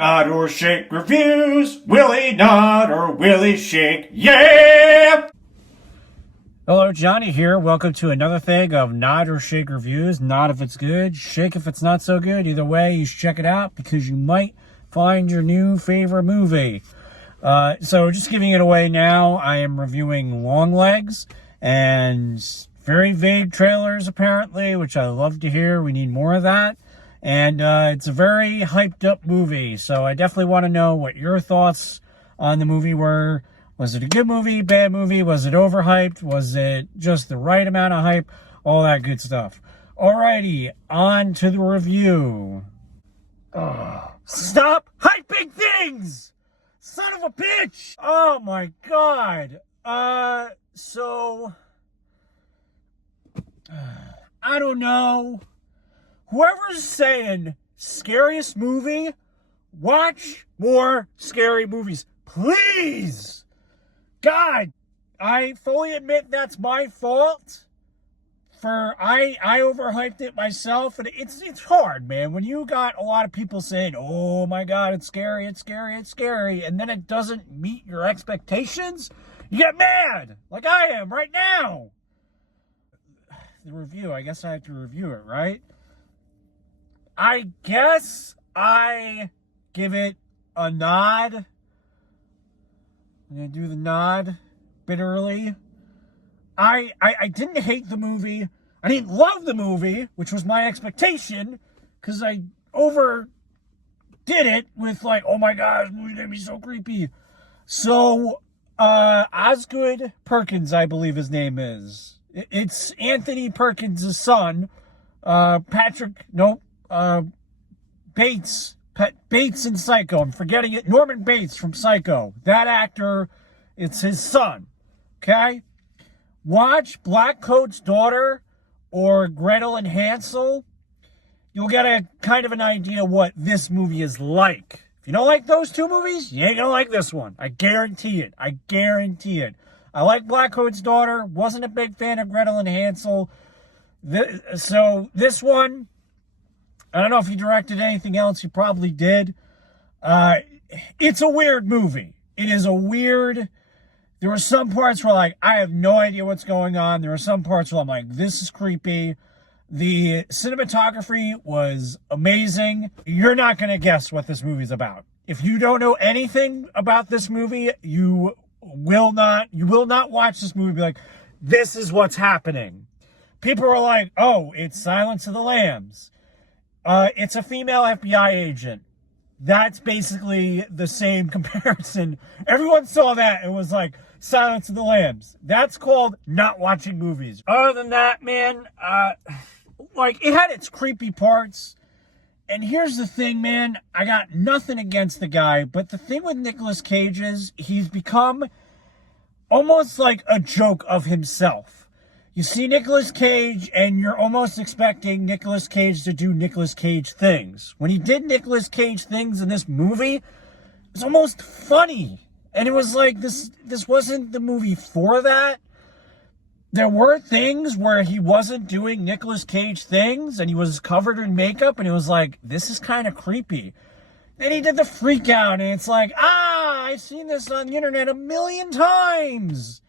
Nod or shake reviews. Willie nod or Willie shake. Yeah! Hello, Johnny here. Welcome to another thing of Nod or Shake reviews. Nod if it's good, shake if it's not so good. Either way, you should check it out because you might find your new favorite movie. So just giving it away now, I am reviewing Longlegs and very vague trailers apparently, which I love to hear. We need more of that. And it's a very hyped up movie. So I definitely want to know what your thoughts on the movie were. Was it a good movie, bad movie? Was it overhyped? Was it just the right amount of hype? All that good stuff. Alrighty, on to the review. Stop hyping things! Son of a bitch! Oh my god. I don't know. Whoever's saying scariest movie, watch more scary movies. Please! God, I fully admit that's my fault. I overhyped it myself, and it's hard, man. When you got a lot of people saying, "Oh my God, it's scary, it's scary, it's scary," and then it doesn't meet your expectations, you get mad, like I am right now. The review, I guess I have to review it, right? I guess I give it a nod. I'm going to do the nod a bit early. I didn't hate the movie. I didn't love the movie, which was my expectation, because I overdid it with like, oh my God, this movie's going to be so creepy. So, Oz Perkins, I believe his name is. It's Anthony Perkins' son. Bates in Psycho. I'm forgetting it. Norman Bates from Psycho. That actor, it's his son. Okay? Watch Black Coat's Daughter or Gretel and Hansel. You'll get a kind of an idea what this movie is like. If you don't like those two movies, you ain't gonna like this one. I guarantee it. I guarantee it. I like Black Coat's Daughter. Wasn't a big fan of Gretel and Hansel. So this one, I don't know if he directed anything else. He probably did. It's a weird movie. It is a weird... There were some parts where, like, I have no idea what's going on. There were some parts where I'm like, this is creepy. The cinematography was amazing. You're not going to guess what this movie's about. If you don't know anything about this movie, you will not watch this movie and be like, this is what's happening. People are like, oh, it's Silence of the Lambs. It's a female FBI agent. That's basically the same comparison. Everyone saw that and was like, Silence of the Lambs. That's called not watching movies. Other than that, man, like, it had its creepy parts. And here's the thing, man. I got nothing against the guy, but the thing with Nicolas Cage is he's become almost like a joke of himself. You see Nicolas Cage, and you're almost expecting Nicolas Cage to do Nicolas Cage things. When he did Nicolas Cage things in this movie, it was almost funny. And it was like, this wasn't the movie for that. There were things where he wasn't doing Nicolas Cage things, and he was covered in makeup, and it was like, this is kind of creepy. Then he did the freak out, and it's like, I've seen this on the internet 1,000,000 times.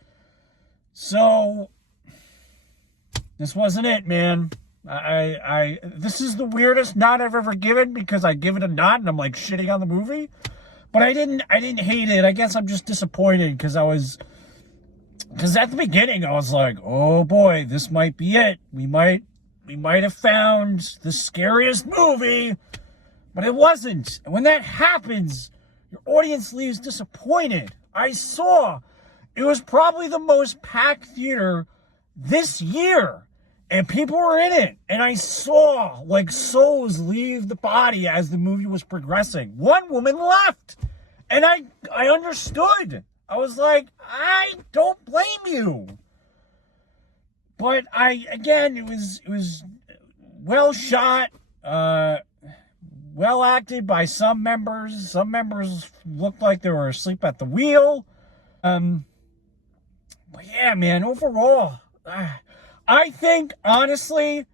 So... this wasn't it, man. This is the weirdest nod I've ever given because I give it a nod and I'm like shitting on the movie. But I didn't hate it. I guess I'm just disappointed because at the beginning I was like, oh boy, this might be it. We might have found the scariest movie, but it wasn't. And when that happens, your audience leaves disappointed. I saw it was probably the most packed theater this year. And people were in it. And I saw, like, souls leave the body as the movie was progressing. One woman left. And I understood. I was like, I don't blame you. But it was well shot, well acted by some members. Some members looked like they were asleep at the wheel. But yeah, man, overall... I think, honestly,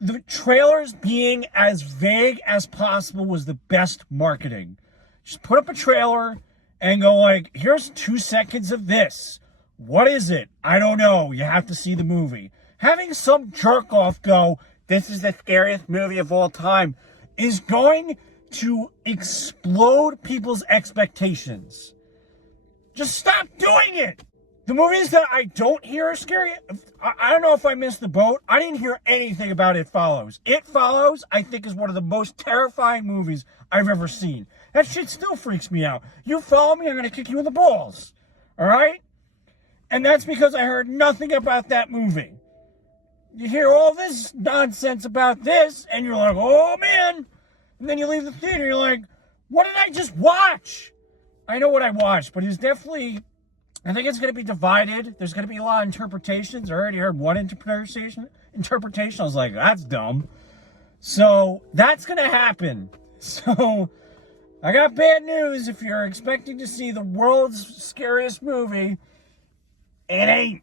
the trailers being as vague as possible was the best marketing. Just put up a trailer and go like, here's 2 seconds of this. What is it? I don't know. You have to see the movie. Having some jerk off go, this is the scariest movie of all time, is going to explode people's expectations. Just stop doing it. The movies that I don't hear are scary. I don't know if I missed the boat. I didn't hear anything about It Follows. It Follows, I think, is one of the most terrifying movies I've ever seen. That shit still freaks me out. You follow me, I'm going to kick you in the balls. All right? And that's because I heard nothing about that movie. You hear all this nonsense about this, and you're like, oh, man. And then you leave the theater, you're like, what did I just watch? I know what I watched, but it's definitely... I think it's going to be divided. There's going to be a lot of interpretations. I already heard one interpretation. I was like, that's dumb. So that's going to happen. So I got bad news. If you're expecting to see the world's scariest movie, it ain't.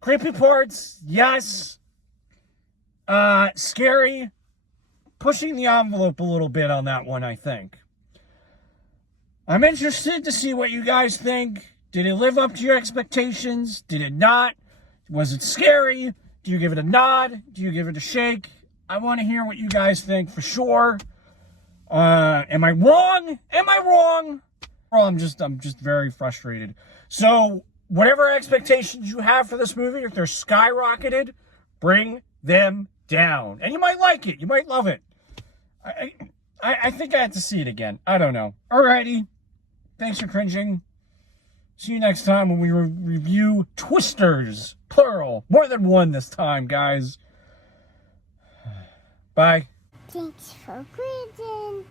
Creepy parts, yes. Scary. Pushing the envelope a little bit on that one, I think. I'm interested to see what you guys think. Did it live up to your expectations? Did it not? Was it scary? Do you give it a nod? Do you give it a shake? I want to hear what you guys think for sure. Am I wrong? Am I wrong? Well, I'm just very frustrated. So whatever expectations you have for this movie, if they're skyrocketed, bring them down. And you might like it. You might love it. I think I have to see it again. I don't know. Alrighty. Thanks for cringing. See you next time when we review Twisters, plural. More than one this time, guys. Bye. Thanks for cringing.